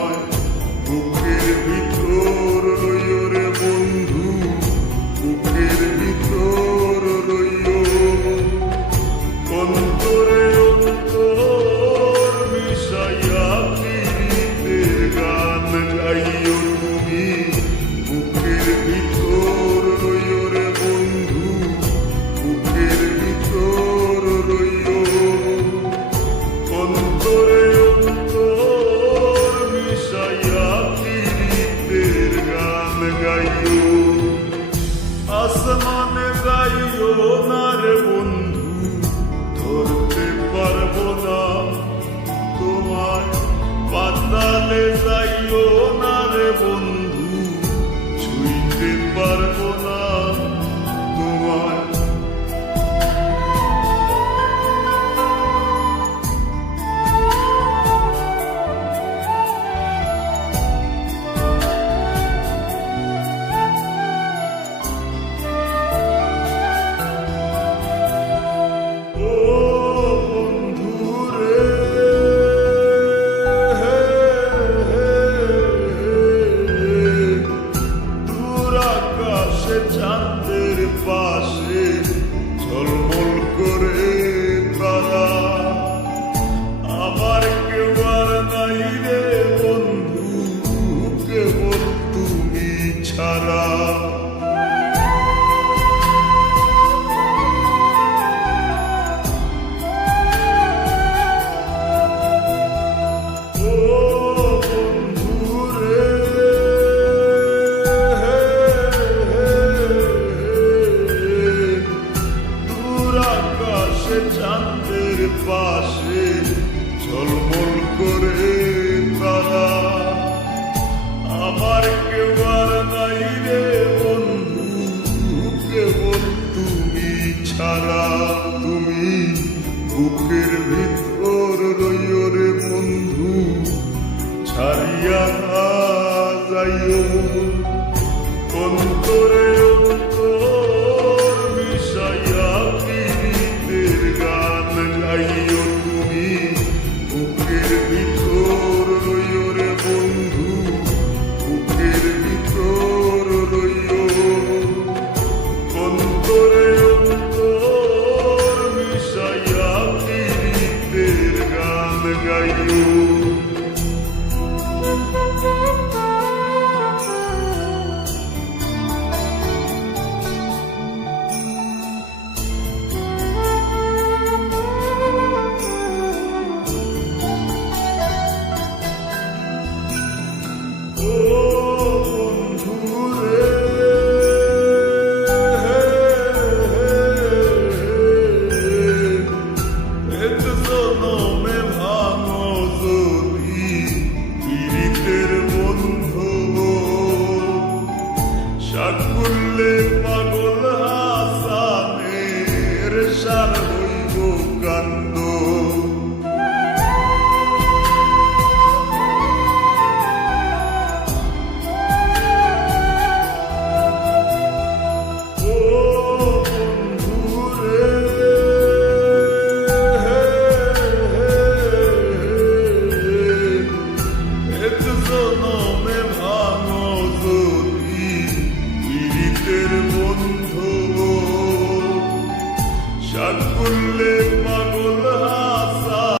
তোমায় বুকের ভিতর রইও রে বন্ধু, বুকের ভিতর রইও। অন্তরে অন্তর মিশাইয়া প্রীতির গান গাইও তুমি, বুকের ভিতর রইও রে বন্ধু, বুকের ভিতর রইও। অন্তরে অন্তর মিশাইয়া প্রীতির গান গাইও। আসমানে গাইও না রে বন্ধু, ধরতে পারবো না তোমায়। পাতালে যাইও না রে বন্ধু, ছুঁইতে পারবো না তোমায়। চাঁদের পাশে ঝলমল করে তারা, আমার কেউ আর নাই রে বন্ধু, কেবল তুমি ছাড়া। চাঁদের পাশে ঝলমল করে তারা, আমার কেউ আর নাই রে বন্ধু, কেবল তুমি ছাড়া। তুমি বুকের ভিতর রইও রে বন্ধু, ছাড়িয়া না যাইও। অন্তরে